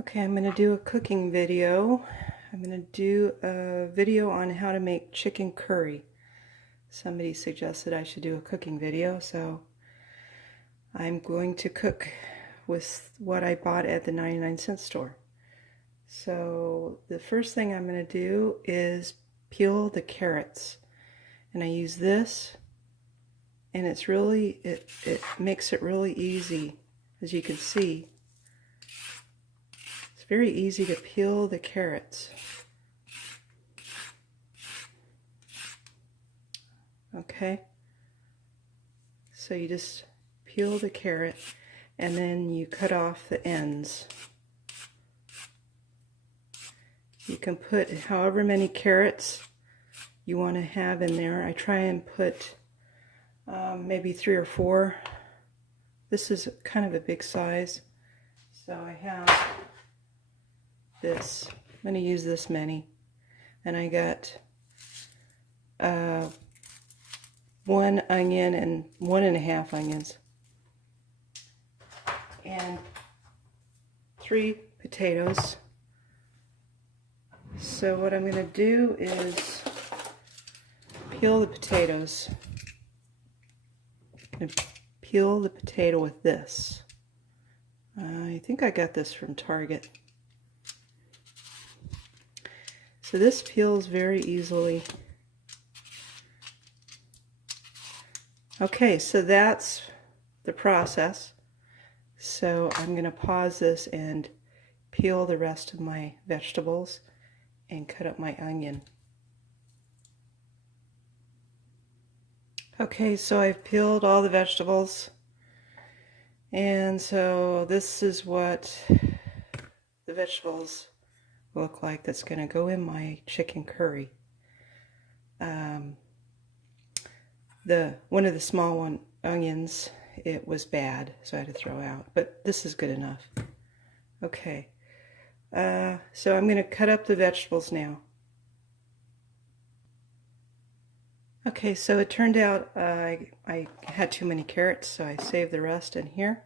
Okay, I'm going to do a cooking video. I'm going to do a video on how to make chicken curry. Somebody suggested I should do a cooking video, so I'm going to cook with what I bought at the 99-cent store. So the first thing I'm going to do is peel the carrots. And I use this, and it makes it really easy, as you can see. It's very easy to peel the carrots. Okay, so you just peel the carrot and then you cut off the ends. You can put however many carrots you want to have in there. I try and put maybe 3 or 4. This is kind of a big size, so I have this. I'm going to use this many, and I got 1 onion and 1½ onions, and 3 potatoes. So what I'm going to do is peel the potatoes. I'm going to peel the potato with this. I think I got this from Target. So this peels very easily. Okay, so that's the process. So I'm going to pause this and peel the rest of my vegetables and cut up my onion. Okay, so I've peeled all the vegetables, and so this is what the vegetables look like that's going to go in my chicken curry. One of the small onions, it was bad, so I had to throw out, but this is good enough. Okay, so I'm going to cut up the vegetables now. Okay, so it turned out I had too many carrots, so I saved the rest in here.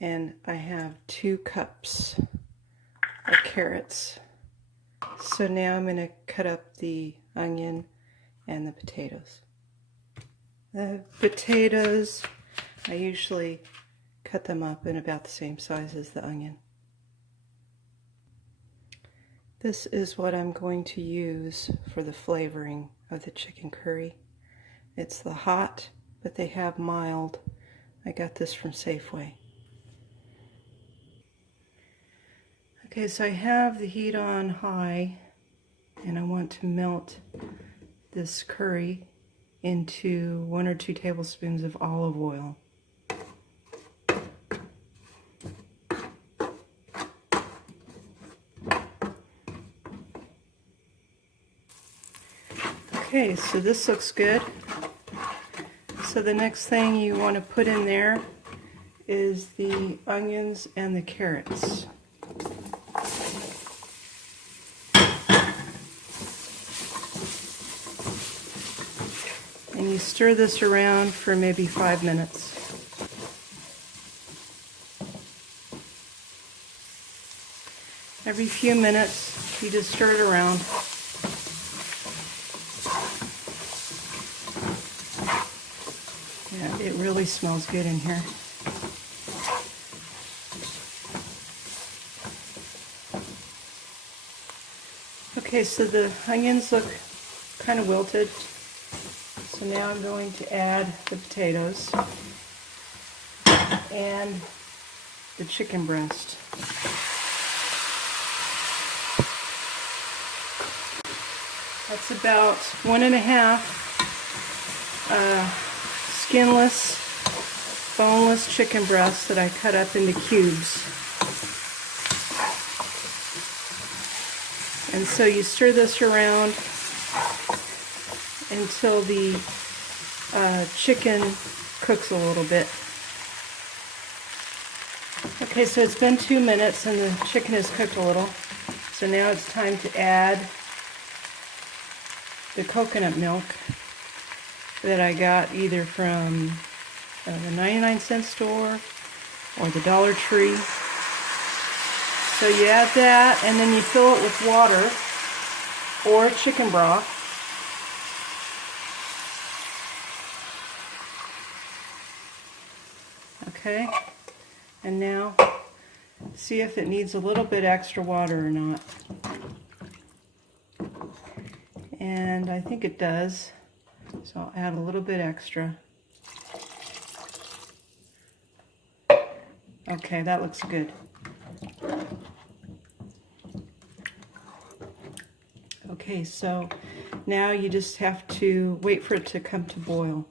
And I have 2 cups of carrots. So now I'm going to cut up the onion and the potatoes. The potatoes, I usually cut them up in about the same size as the onion. This is what I'm going to use for the flavoring of the chicken curry. It's the hot, but they have mild. I got this from Safeway. Okay, so I have the heat on high, and I want to melt this curry into 1 or 2 tablespoons of olive oil. Okay, so this looks good. So the next thing you want to put in there is the onions and the carrots. And you stir this around for maybe 5 minutes. Every few minutes, you just stir it around. Yeah, it really smells good in here. Okay, so the onions look kind of wilted. So now I'm going to add the potatoes and the chicken breast. That's about 1½ skinless, boneless chicken breasts that I cut up into cubes. And so you stir this around until the chicken cooks a little bit. Okay, so it's been 2 minutes and the chicken has cooked a little. So now it's time to add the coconut milk that I got either from the 99-cent store or the Dollar Tree. So you add that, and then you fill it with water or chicken broth. Okay, and now see if it needs a little bit extra water or not. And I think it does, so I'll add a little bit extra. Okay, that looks good. Okay, so now you just have to wait for it to come to boil.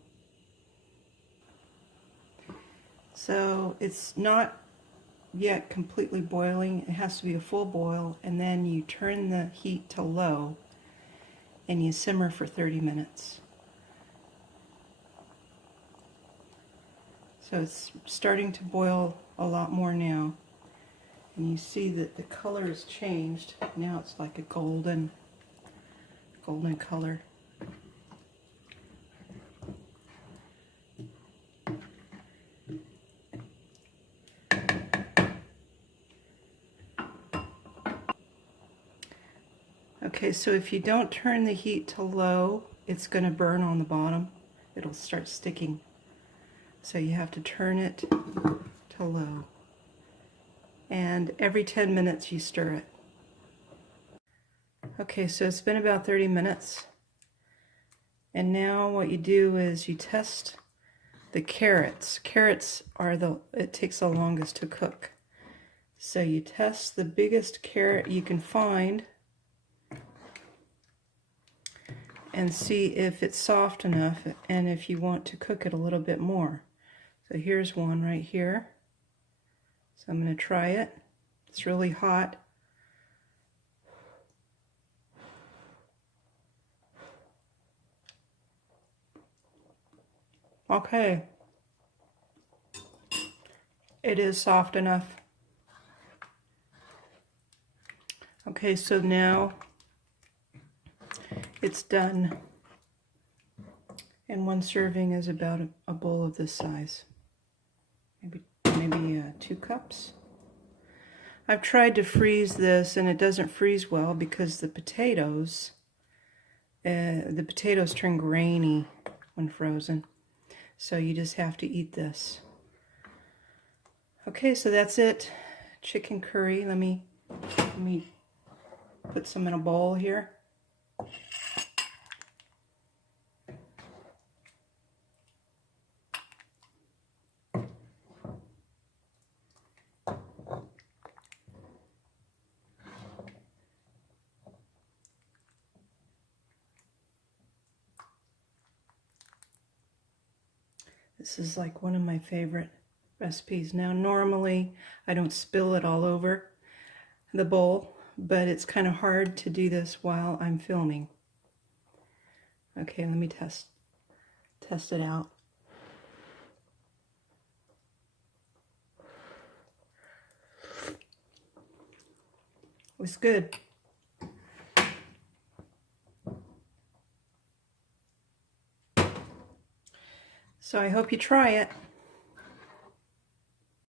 So it's not yet completely boiling. It has to be a full boil, and then you turn the heat to low and you simmer for 30 minutes. So it's starting to boil a lot more now, and you see that the color has changed. Now it's like a golden color. Okay, so if you don't turn the heat to low, it's going to burn on the bottom. It'll start sticking. So you have to turn it to low. And every 10 minutes you stir it. Okay, so it's been about 30 minutes. And now what you do is you test the carrots. Carrots are it takes the longest to cook. So you test the biggest carrot you can find and see if it's soft enough and if you want to cook it a little bit more. So here's one right here. So I'm going to try it. It's really hot. Okay. It is soft enough. Okay, so now it's done. And one serving is about a bowl of this size. Maybe 2 cups. I've tried to freeze this and it doesn't freeze well because the potatoes turn grainy when frozen. So you just have to eat this. Okay, so that's it. Chicken curry. Let me put some in a bowl here. This is like one of my favorite recipes. Now normally I don't spill it all over the bowl, but it's kind of hard to do this while I'm filming. Okay, let me test it out. It was good. So I hope you try it.